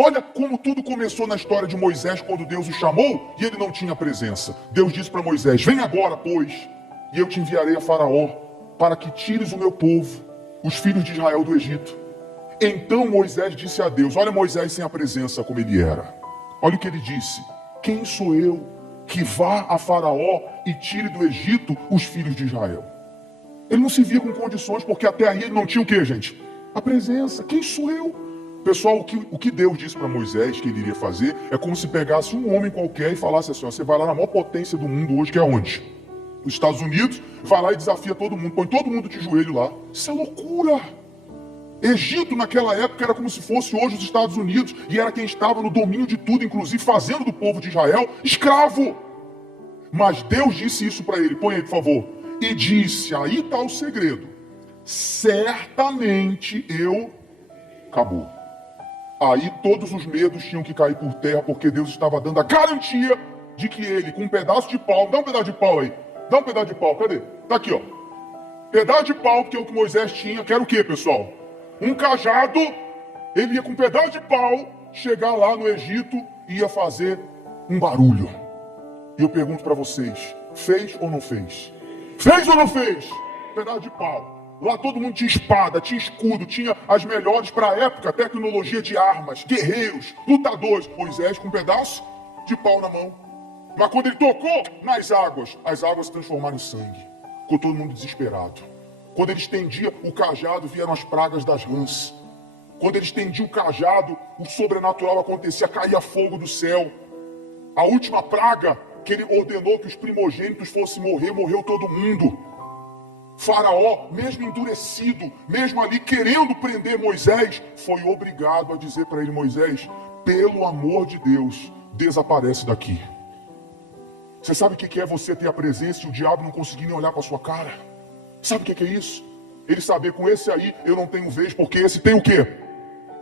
Olha como tudo começou na história de Moisés, quando Deus o chamou e ele não tinha presença. Deus disse para Moisés: vem agora, pois, e eu te enviarei a Faraó, para que tires o meu povo, os filhos de Israel, do Egito. Então Moisés disse a Deus: olha Moisés sem a presença como ele era. Olha o que ele disse: quem sou eu que vá a Faraó e tire do Egito os filhos de Israel? Ele não se via com condições, porque até aí ele não tinha o que, gente? A presença. Quem sou eu? Pessoal, o que Deus disse para Moisés que ele iria fazer é como se pegasse um homem qualquer e falasse assim: ó, você vai lá na maior potência do mundo hoje, que é onde? Os Estados Unidos, vai lá e desafia todo mundo, põe todo mundo de joelho lá. Isso é loucura. Egito naquela época era como se fosse hoje os Estados Unidos, e era quem estava no domínio de tudo, inclusive fazendo do povo de Israel escravo. Mas Deus disse isso para ele, põe aí por favor, e disse, aí está o segredo: certamente eu... Acabou. Aí todos os medos tinham que cair por terra, porque Deus estava dando a garantia de que ele, com um pedaço de pau, dá um pedaço de pau aí, dá um pedaço de pau, cadê? Tá aqui, ó. Pedaço de pau, que é o que Moisés tinha, que era o quê, pessoal? Um cajado. Ele ia com um pedaço de pau chegar lá no Egito e ia fazer um barulho. E eu pergunto para vocês, fez ou não fez? Fez ou não fez? Pedaço de pau. Lá todo mundo tinha espada, tinha escudo, tinha as melhores para a época, tecnologia de armas, guerreiros, lutadores. Moisés com um pedaço de pau na mão. Mas quando ele tocou nas águas, as águas se transformaram em sangue. Ficou todo mundo desesperado. Quando ele estendia o cajado, vieram as pragas das rãs. Quando ele estendia o cajado, o sobrenatural acontecia, caía fogo do céu. A última praga que ele ordenou que os primogênitos fossem morrer, morreu todo mundo. Faraó, mesmo endurecido, mesmo ali querendo prender Moisés, foi obrigado a dizer para ele: Moisés, pelo amor de Deus, desaparece daqui. Você sabe o que é você ter a presença e o diabo não conseguir nem olhar para sua cara? Sabe o que é isso? Ele saber, com esse aí eu não tenho vez, porque esse tem o quê?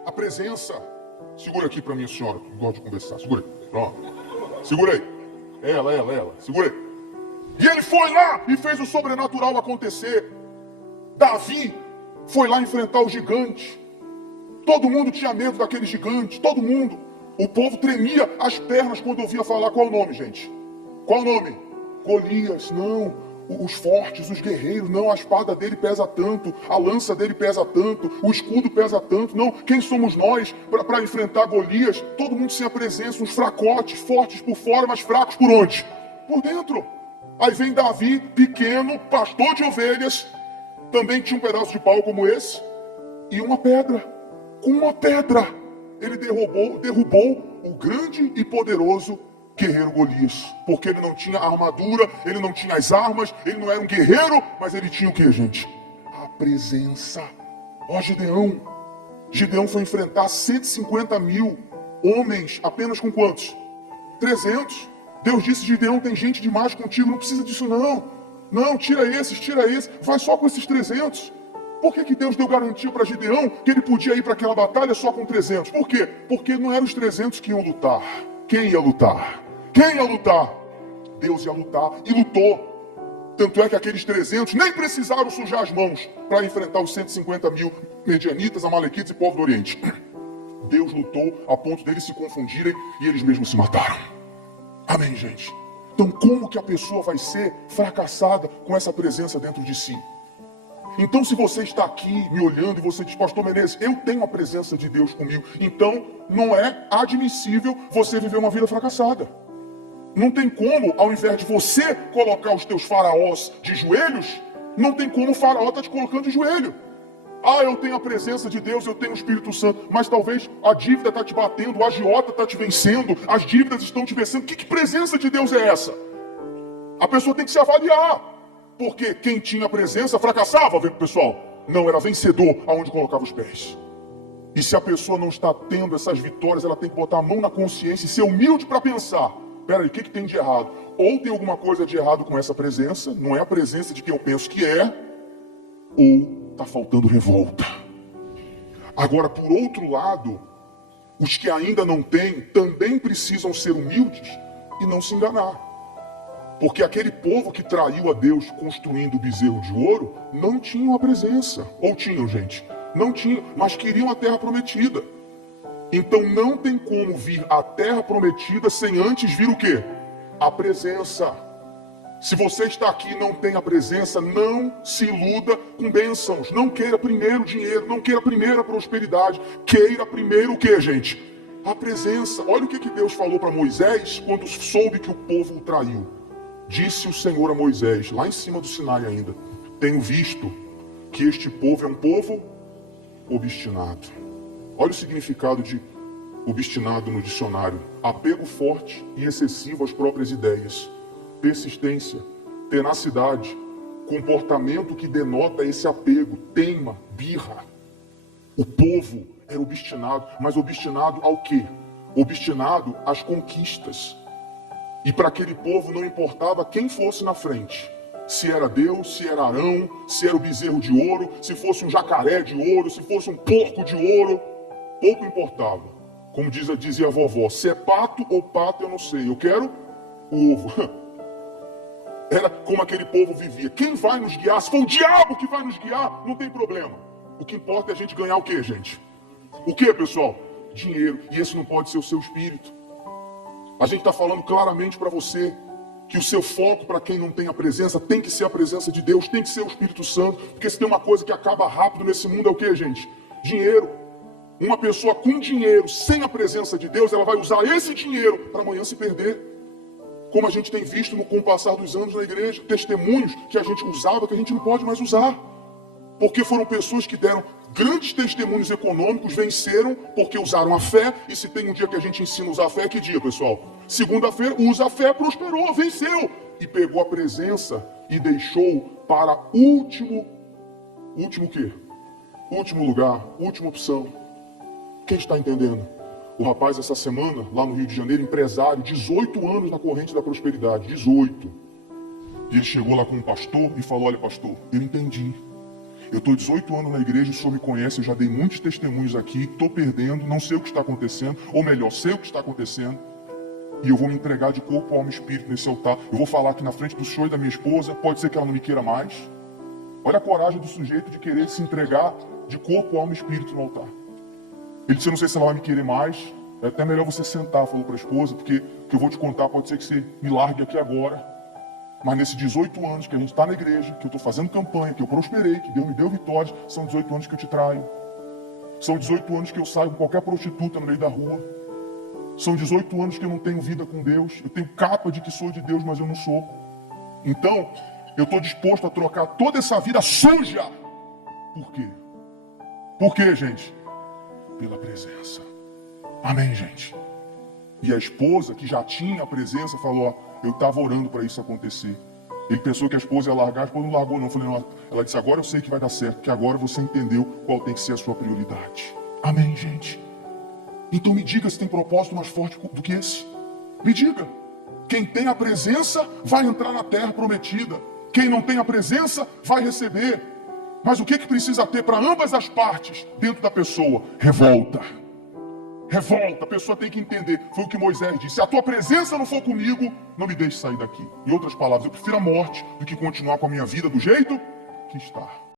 A presença. Segura aqui para mim, senhora, que gosta de conversar. Segura aí, pronto. Segura aí. Ela. Segura aí. E ele foi lá e fez o sobrenatural acontecer. Davi foi lá enfrentar o gigante. Todo mundo tinha medo daquele gigante, todo mundo. O povo tremia as pernas quando ouvia falar. Qual o nome, gente? Qual o nome? Golias. Não, os fortes, os guerreiros. Não, a espada dele pesa tanto, a lança dele pesa tanto, o escudo pesa tanto. Não, quem somos nós para enfrentar Golias? Todo mundo sem a presença, uns fracotes, fortes por fora, mas fracos por onde? Por dentro. Aí vem Davi, pequeno, pastor de ovelhas, também tinha um pedaço de pau como esse, e uma pedra. Com uma pedra, ele derrubou o grande e poderoso guerreiro Golias. Porque ele não tinha a armadura, ele não tinha as armas, ele não era um guerreiro, mas ele tinha o que, gente? A presença. Ó, Gideão. Gideão foi enfrentar 150 mil homens, apenas com quantos? 300. Deus disse: Gideão, tem gente demais contigo, não precisa disso não. Não, tira esses, vai só com esses 300. Por que Deus deu garantia para Gideão que ele podia ir para aquela batalha só com 300? Por quê? Porque não eram os 300 que iam lutar. Quem ia lutar? Quem ia lutar? Deus ia lutar e lutou. Tanto é que aqueles 300 nem precisaram sujar as mãos para enfrentar os 150 mil medianitas, amalequitas e povo do Oriente. Deus lutou a ponto deles se confundirem e eles mesmos se mataram. Amém, gente? Então como que a pessoa vai ser fracassada com essa presença dentro de si? Então se você está aqui me olhando e você diz: Pastor Menezes, eu tenho a presença de Deus comigo, então não é admissível você viver uma vida fracassada. Não tem como, ao invés de você colocar os teus faraós de joelhos, não tem como o faraó estar te colocando de joelho. Ah, eu tenho a presença de Deus, eu tenho o Espírito Santo, mas talvez a dívida está te batendo, o agiota está te vencendo, as dívidas estão te vencendo. Que presença de Deus é essa? A pessoa tem que se avaliar, porque quem tinha presença fracassava, vê pessoal, não era vencedor aonde colocava os pés. E se a pessoa não está tendo essas vitórias, ela tem que botar a mão na consciência e ser humilde para pensar: peraí, o que tem de errado? Ou tem alguma coisa de errado com essa presença, não é a presença de quem eu penso que é, ou está faltando revolta. Agora, por outro lado, os que ainda não têm também precisam ser humildes e não se enganar. Porque aquele povo que traiu a Deus construindo o bezerro de ouro não tinham a presença. Ou tinham, gente? Não tinham, mas queriam a terra prometida. Então não tem como vir à terra prometida sem antes vir o quê? A presença. Se você está aqui e não tem a presença, não se iluda com bênçãos. Não queira primeiro dinheiro, não queira primeiro a prosperidade. Queira primeiro o quê, gente? A presença. Olha o que Deus falou para Moisés quando soube que o povo o traiu. Disse o Senhor a Moisés, lá em cima do Sinai ainda: tenho visto que este povo é um povo obstinado. Olha o significado de obstinado no dicionário: apego forte e excessivo às próprias ideias, persistência, tenacidade, comportamento que denota esse apego, teima, birra. O povo era obstinado, mas obstinado ao quê? Obstinado às conquistas. E para aquele povo não importava quem fosse na frente. Se era Deus, se era Arão, se era o bezerro de ouro, se fosse um jacaré de ouro, se fosse um porco de ouro, pouco importava. Como dizia a vovó, se é pato ou pato eu não sei, eu quero o ovo. Era como aquele povo vivia. Quem vai nos guiar? Se for o diabo que vai nos guiar, não tem problema. O que importa é a gente ganhar o quê, gente? O quê, pessoal? Dinheiro. E esse não pode ser o seu espírito. A gente está falando claramente para você que o seu foco, para quem não tem a presença, tem que ser a presença de Deus, tem que ser o Espírito Santo, porque se tem uma coisa que acaba rápido nesse mundo é o que, gente? Dinheiro. Uma pessoa com dinheiro, sem a presença de Deus, ela vai usar esse dinheiro para amanhã se perder. Como a gente tem visto com o passar dos anos na igreja, testemunhos que a gente usava, que a gente não pode mais usar. Porque foram pessoas que deram grandes testemunhos econômicos, venceram porque usaram a fé. E se tem um dia que a gente ensina a usar a fé, que dia, pessoal? Segunda-feira, usa a fé, prosperou, venceu. E pegou a presença e deixou para último quê? Último lugar, última opção. Quem está entendendo? O rapaz essa semana, lá no Rio de Janeiro, empresário, 18 anos na corrente da prosperidade, 18. E ele chegou lá com um pastor e falou: olha, pastor, eu entendi. Eu estou 18 anos na igreja, o senhor me conhece, eu já dei muitos testemunhos aqui, estou perdendo, não sei o que está acontecendo, ou melhor, sei o que está acontecendo, e eu vou me entregar de corpo, alma e espírito nesse altar. Eu vou falar aqui na frente do senhor e da minha esposa, pode ser que ela não me queira mais. Olha a coragem do sujeito de querer se entregar de corpo, alma e espírito no altar. Ele disse: eu não sei se ela vai me querer mais, é até melhor você sentar, falou para a esposa, porque o que eu vou te contar pode ser que você me largue aqui agora. Mas nesses 18 anos que a gente está na igreja, que eu estou fazendo campanha, que eu prosperei, que Deus me deu vitórias, são 18 anos que eu te traio. São 18 anos que eu saio com qualquer prostituta no meio da rua. São 18 anos que eu não tenho vida com Deus. Eu tenho capa de que sou de Deus, mas eu não sou. Então, eu estou disposto a trocar toda essa vida suja. Por quê? Por quê, gente? Pela presença. Amém, gente? E a esposa, que já tinha a presença, falou: ó, eu estava orando para isso acontecer. Ele pensou que a esposa ia largar, a esposa não largou não. Eu falei: não. Ela disse: agora eu sei que vai dar certo, que agora você entendeu qual tem que ser a sua prioridade. Amém, gente? Então me diga se tem propósito mais forte do que esse. Me diga. Quem tem a presença vai entrar na terra prometida. Quem não tem a presença vai receber. Mas o que precisa ter para ambas as partes dentro da pessoa? Revolta. Revolta, a pessoa tem que entender. Foi o que Moisés disse: se a tua presença não for comigo, não me deixe sair daqui. Em outras palavras, eu prefiro a morte do que continuar com a minha vida do jeito que está.